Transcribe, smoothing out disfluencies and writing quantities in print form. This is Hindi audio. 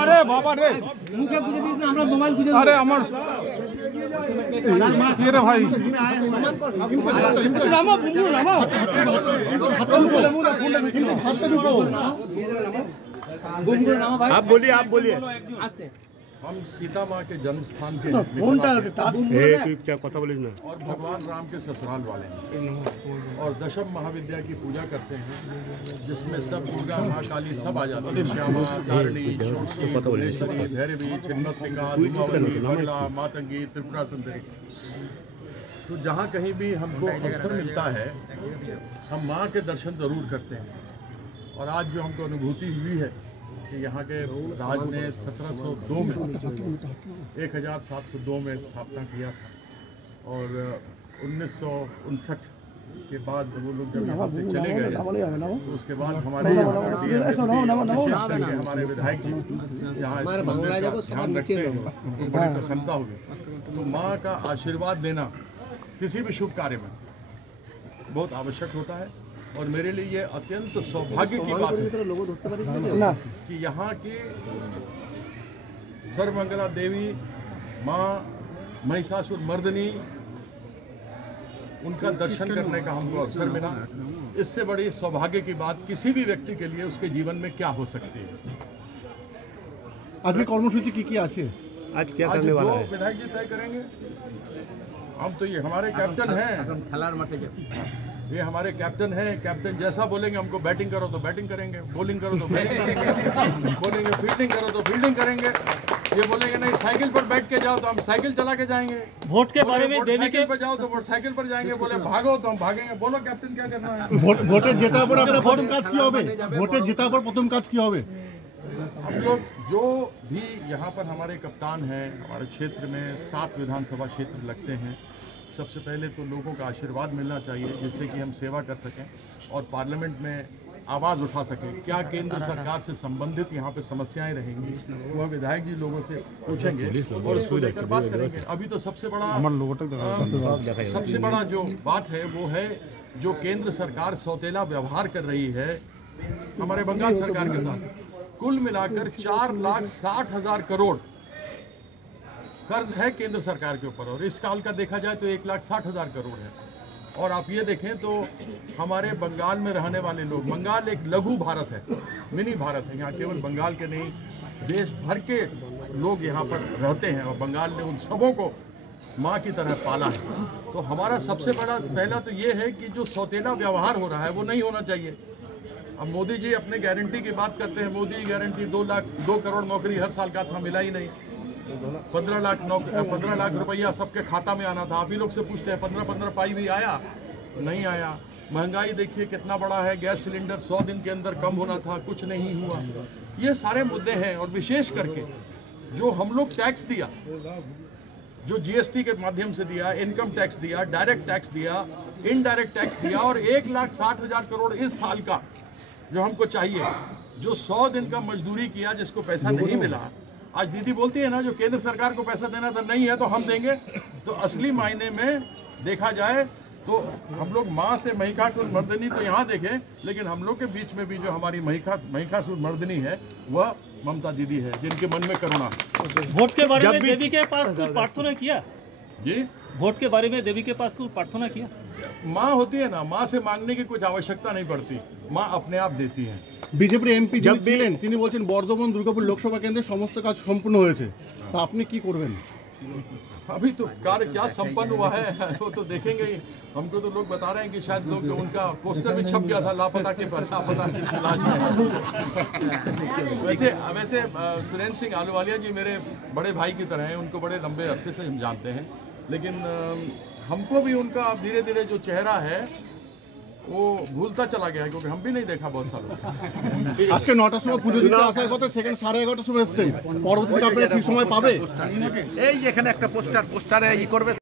আরে বাবা রে মুখে গুজে দিস না, আমরা মোবাইল গুজে আরে আমার রে ভাই নামা বুমু নামা आप बोलिए हम सीता माँ के जन्म स्थान के कथा बोलिए ना और भगवान राम के ससुराल वाले हैं और दशम महाविद्या की पूजा करते हैं, जिसमें सब दुर्गा माँ काली सब आ जाती है। श्यामा, तारिणी, षोडशी, भुवनेश्वरी, भैरवी, छिन्नमस्तिका, धूमावती, बगला, मातंगी, त्रिपुरा सुंदरी। तो जहाँ कहीं भी हमको अवसर मिलता है हम माँ के दर्शन जरूर करते हैं। और आज जो हमको अनुभूति हुई है कि यहाँ के राज ने 1702 में 1702 में स्थापना किया था और 1959 के बाद वो लोग जब यहाँ से चले गए तो उसके बाद हमारे हमारे विधायक जी यहाँ इस मंदिर का ध्यान रखते हैं, उनको बड़ी प्रसन्नता होगी। तो माँ का आशीर्वाद देना किसी भी शुभ कार्य में बहुत आवश्यक होता है और मेरे लिए ये अत्यंत सौभाग्य की बात है कि यहाँ की सर्वमंगला देवी माँ महिषासुर मर्दिनी उनका दर्शन करने का हमको अवसर मिला। इससे बड़ी सौभाग्य की बात किसी भी व्यक्ति के लिए उसके जीवन में क्या हो सकती है। आज की कर्मसूची की আছে आज क्या करने वाला है विधायक जी तय करेंगे। हम तो ये हमारे कैप्टन हैं, ये हमारे कैप्टन हैं। कैप्टन जैसा बोलेंगे हमको बैटिंग करो तो बैटिंग करेंगे, बॉलिंग करो तो बैटिंग करेंगे, बोलेंगे फील्डिंग करो तो फील्डिंग करेंगे। ये बोलेंगे नहीं साइकिल पर बैठ के जाओ तो हम साइकिल चला के जाएंगे। वोट के बारे में देवी के पर जाओ तो मोटरसाइकिल पर जाएंगे। बोले भागो तो हम भागेंगे। बोलो कैप्टन क्या करना है। ভোটে জেতার পর আপনার প্রথম কাজ কি হবে? ভোটে জেতার পর প্রথম কাজ কি হবে? हम लोग जो भी यहाँ पर हमारे कप्तान हैं, हमारे क्षेत्र में 7 विधानसभा क्षेत्र लगते हैं। सबसे पहले तो लोगों का आशीर्वाद मिलना चाहिए जिससे कि हम सेवा कर सकें और पार्लियामेंट में आवाज़ उठा सकें। क्या केंद्र सरकार से संबंधित यहाँ पे समस्याएं रहेंगी वह विधायक जी लोगों से पूछेंगे और उसको लेकर बात करेंगे। अभी तो सबसे बड़ा जो बात है वो है जो केंद्र सरकार सौतेला व्यवहार कर रही है हमारे बंगाल सरकार के साथ। कुल मिलाकर 4,60,000 करोड़ कर्ज है केंद्र सरकार के ऊपर और इस साल का देखा जाए तो 1,60,000 करोड़ है। और आप ये देखें तो हमारे बंगाल में रहने वाले लोग, बंगाल एक लघु भारत है, मिनी भारत है। यहाँ केवल बंगाल के नहीं देश भर के लोग यहाँ पर रहते हैं और बंगाल ने उन सबों को माँ की तरह पाला है। तो हमारा सबसे बड़ा पहला तो ये है कि जो सौतेला व्यवहार हो रहा है वो नहीं होना चाहिए। अब मोदी जी अपने गारंटी की बात करते हैं, मोदी गारंटी 2 करोड़ नौकरी हर साल का था, मिला ही नहीं। 15 लाख रुपया सबके खाता में आना था। आप ही लोग से पूछते हैं 15 पाई भी आया? नहीं आया। महंगाई देखिए कितना बड़ा है, गैस सिलेंडर 100 दिन के अंदर कम होना था, कुछ नहीं हुआ। ये सारे मुद्दे हैं और विशेष करके जो हम लोग टैक्स दिया, जो जीएसटी के माध्यम से दिया, इनकम टैक्स दिया, डायरेक्ट टैक्स दिया, इनडायरेक्ट टैक्स दिया और 1,60,000 करोड़ इस साल का जो हमको चाहिए, जो 100 दिन का मजदूरी किया जिसको पैसा नहीं मिला। आज दीदी बोलती है ना जो केंद्र सरकार को पैसा देना था नहीं है तो हम देंगे। तो असली मायने में देखा जाए तो हम लोग माँ से महिषासुर मर्दिनी तो यहाँ देखें, लेकिन हम लोग के बीच में भी जो हमारी महिषासुर मर्दिनी है वह ममता दीदी है जिनके मन में करुणा। वोट के बारे में देवी के पास कुछ प्रार्थना किया जी? वोट के बारे में देवी के पास कुछ प्रार्थना किया? माँ होती है ना, माँ से मांगने की कुछ आवश्यकता नहीं पड़ती, माँ अपने आप देती हैं। বিজেপির এমপি যিনি ছিলেন তিনি বলছেন বর্ধমান দুর্গাপুর লোকসভা কেন্দ্রে সমস্ত কাজ সম্পূর্ণ হয়েছে, তা আপনি কি করবেন? अभी तो कार्य क्या संपन्न हुआ है वो तो देखेंगे ही। हमको तो लोग बता रहे हैं कि शायद लोग उनका पोस्टर भी छप गया था लापता की तलाश में। वैसे सुरेंद्र सिंह आलूवालिया जी मेरे बड़े भाई की तरह हैं, उनको बड़े लंबे अरसे से हम जानते हैं, लेकिन हमको भी उनका धीरे धीरे जो चेहरा है वो भूलता चला गया है क्योंकि हम भी नहीं देखा बहुत सालों। আজকে 9টার সময় পুজো দিতে আসার কথা, সেখানে 11:30টার সময় এসেছেন, পরবর্তীতে আপনারা ঠিক সময় পাবে? এই এখানে একটা পোস্টারে করবে।